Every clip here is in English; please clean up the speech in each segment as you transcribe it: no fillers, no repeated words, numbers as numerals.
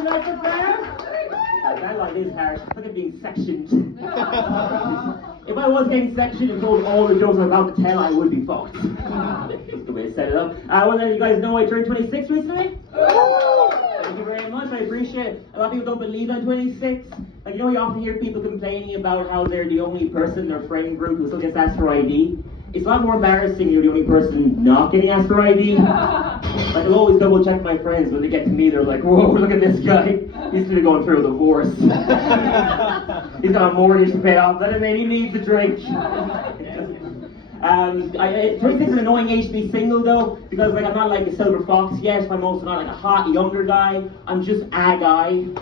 a nice affair? That line is harsh. It's like I'm being sectioned. If I was getting sectioned and told all the jokes I'm about to tell, I would be fucked. That's the way to set it up. Well, then you guys know I turned 26 recently. Thank you very much. I appreciate it. A lot of people don't believe I'm 26. Like, you know, you often hear people complaining about how they're the only person in their friend group who still gets asked for ID. It's a lot more embarrassing you're the only person not getting asked for ID. Like, I'll always double check my friends when they get to me, they're like, whoa, look at this guy. He's still going through a divorce. He's got a mortgage to pay off, doesn't mean he needs a drink. 26 is an annoying age to be single though, because like I'm not like a silver fox yet, I'm also not like a hot younger guy, I'm just a guy. You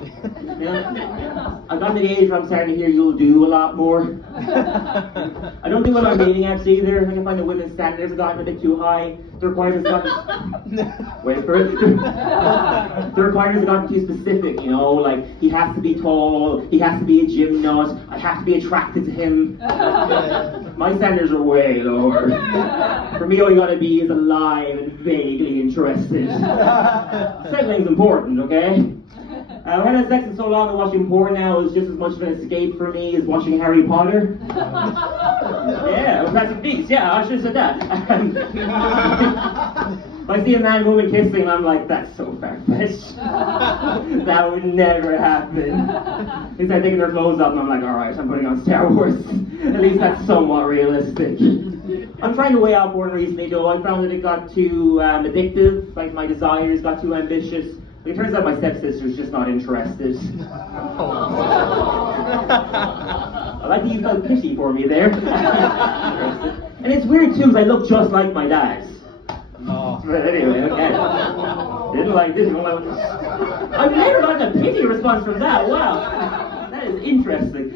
know? I've gotten to the age where I'm starting to hear you'll do a lot more. I don't do well on dating apps either. I can find the women's standards have gotten a bit too high. The requirements have gotten wait for it. The requirements have gotten too specific, you know, like he has to be tall, he has to be a gym nut, I have to be attracted to him. My standards are way lower. For me, all you gotta be is alive and vaguely interested. Settling's important, okay? I haven't had sex in so long that watching porn now is just as much of an escape for me as watching Harry Potter. Yeah, Fantastic Beasts, yeah, I should have said that. I see a man and woman kissing, I'm like, that's so far-fetched. That would never happen. They start taking their clothes off and I'm like, alright, I'm putting on Star Wars. At least that's somewhat realistic. I'm trying to weigh out porn recently though. I found that it got too addictive, like my desires got too ambitious. It turns out my stepsister's just not interested. I like that you felt pity for me there. And it's weird too, because I look just like my dad. Oh. But anyway, okay. Didn't like this. I've never gotten a pity response from that. Wow. That is interesting.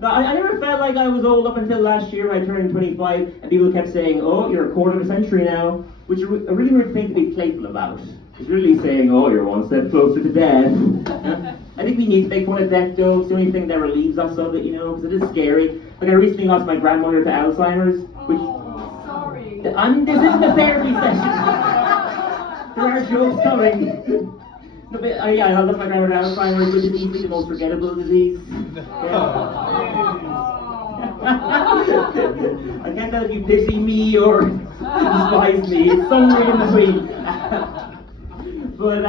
No, I never felt like I was old up until last year when I turned 25 and people kept saying, oh, you're a quarter of a century now, which is a really weird thing to be playful about. It's really saying, oh, you're one step closer to death. I think we need to make fun of death though. It's the only thing that relieves us of it, you know, because it is scary. Like I recently lost my grandmother to Alzheimer's, which... Sorry. This isn't a therapy session. There are jokes coming. No, but, yeah, I lost my grandmother to Alzheimer's, which is easily the most forgettable disease. I can't tell if you pity me or despise me. It's somewhere in between. But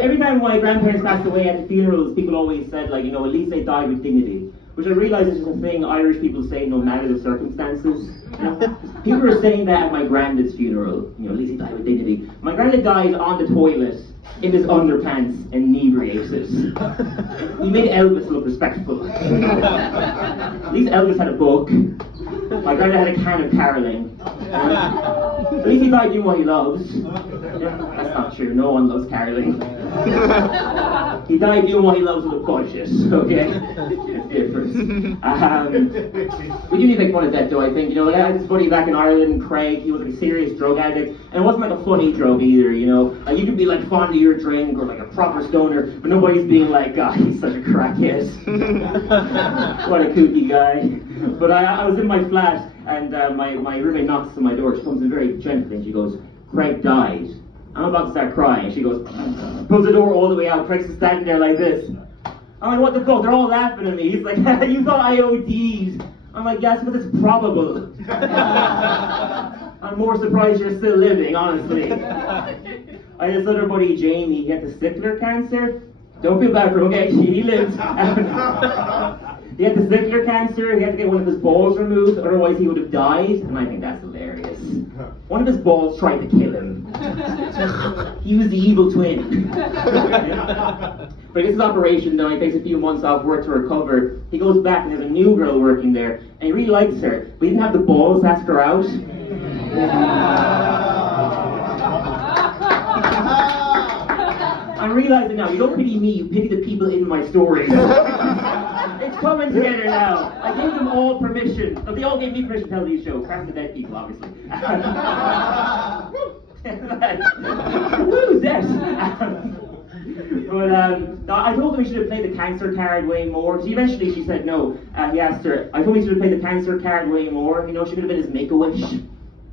every time my grandparents passed away at the funerals, people always said, like, you know, at least they died with dignity. Which I realize is just a thing Irish people say no matter the circumstances. You know? People were saying that at my granddad's funeral. You know, at least he died with dignity. My granddad died on the toilet, in his underpants, inebriated. He made Elvis look respectful. At least Elvis had a book. My granddad had a can of caroling. At least he died doing what he loves. That's not true, no one loves caroling. He died doing what he loves with a budget, okay? It's different. We do need to make fun of that though, I think. You know, I had this buddy back in Ireland, Craig, he was like a serious drug addict, and it wasn't like a funny drug either, you know? You could be like fond of your drink or like a proper stoner, but nobody's being like, God, he's such a crackhead. What a kooky guy. But I was in my flat, and my roommate knocks on my door. She comes in very gently and she goes, Craig died. I'm about to start crying. She goes, pulls the door all the way out. Craig's standing there like this. I'm like, what the fuck? They're all laughing at me. He's like, you thought I OD'd. I'm like, yes, but it's probable. I'm more surprised you're still living, honestly. I had this other buddy, Jamie. He had testicular cancer. Don't feel bad for him, okay? He lived. He had testicular cancer, he had to get one of his balls removed, otherwise he would have died, and I think that's hilarious. One of his balls tried to kill him. He was the evil twin. But he gets his operation done, he takes a few months off work to recover. He goes back and there's a new girl working there, and he really likes her, but he didn't have the balls to ask her out. I'm realizing now, you don't pity me, you pity the people in my stories. It's coming together now. I gave them all permission. But they all gave me permission to tell these jokes. Apart from the dead people, obviously. Who's that? But I told him he should have played the cancer card way more. Eventually she said no. He asked her, I told him he should have played the cancer card way more. You know, she could have been his Make-A-Wish.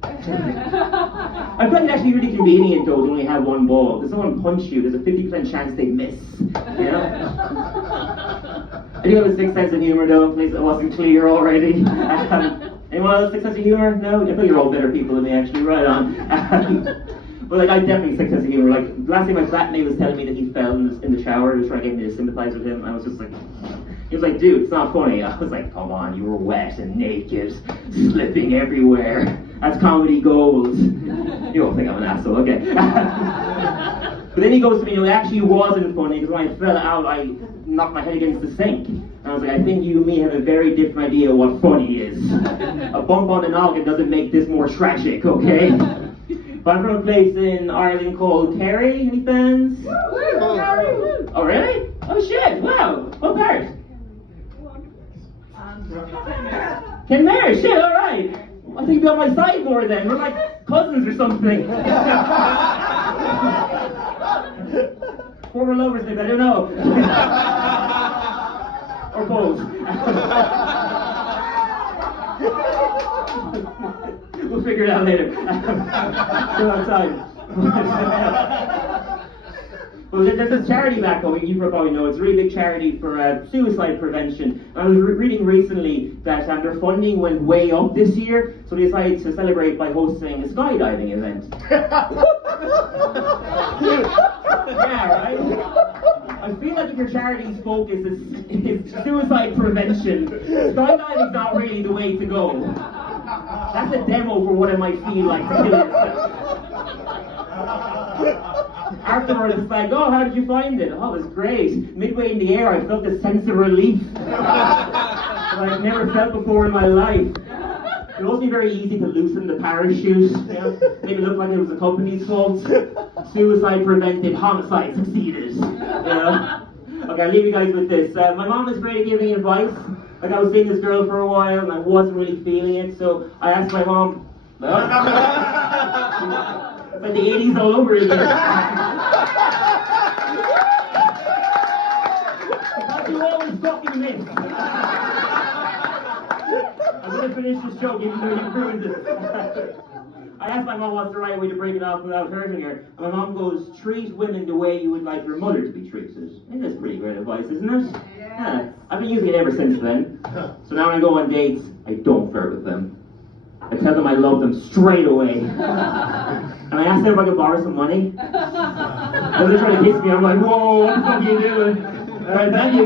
I find it actually really convenient though to only have one ball. If someone punch you, there's a 50% chance they miss. You know? I do have a sixth sense of humor though, in case it wasn't clear already. Anyone else sixth sense of humor? No? I think you're all better people than me actually, right on. But like, I definitely sixth sense of humor. Like, last time my flatmate was telling me that he fell in the shower, he was trying to get me to sympathize with him. I was just like, he was like, dude, it's not funny. I was like, come on, you were wet and naked, slipping everywhere. That's comedy gold. You don't think I'm an asshole, okay. But then he goes to me, it actually wasn't funny, because when I fell out, I knocked my head against the sink. And I was like, I think you and me have a very different idea of what funny is. A bump on the noggin doesn't make this more tragic, okay? But I'm from a place in Ireland called Kerry. Any fans? Oh, really? Oh, shit, wow. What part? Kenmare, shit, alright. I think you'd be on my side more then. We're like cousins or something. Former lovers, maybe, I don't know. Or both. We'll figure it out later. Still outside. Well, there's this charity back home, you probably know, it's a really big charity for suicide prevention. I was reading recently that their funding went way up this year, so they decided to celebrate by hosting a skydiving event. Yeah, right? I feel like if your charity's focus is suicide prevention, skydiving's not really the way to go. That's a demo for what it might feel like to kill yourself. Afterwards, it's like, oh, how did you find it? Oh, it was great. Midway in the air, I felt a sense of relief that I've never felt before in my life. It would also be very easy to loosen the parachute, you know, make it look like it was the company's fault. Suicide prevented, homicide succeeded. You know? Okay, I'll leave you guys with this. My mom is great at giving advice. Like, I was seeing this girl for a while and I wasn't really feeling it, so I asked my mom, it's like the 80s all over again. Because you always fucking miss. I'm gonna finish this joke even though you ruined it. I asked my mom what's the right way to break it off without hurting her, and my mom goes, treat women the way you would like your mother to be treated. And that's pretty great advice, isn't it? Yeah. I've been using it ever since then. So now when I go on dates, I don't flirt with them. I tell them I love them straight away. And I asked them if I could borrow some money. And they're trying to kiss me. I'm like, whoa, what the fuck are you doing? Alright, thank you.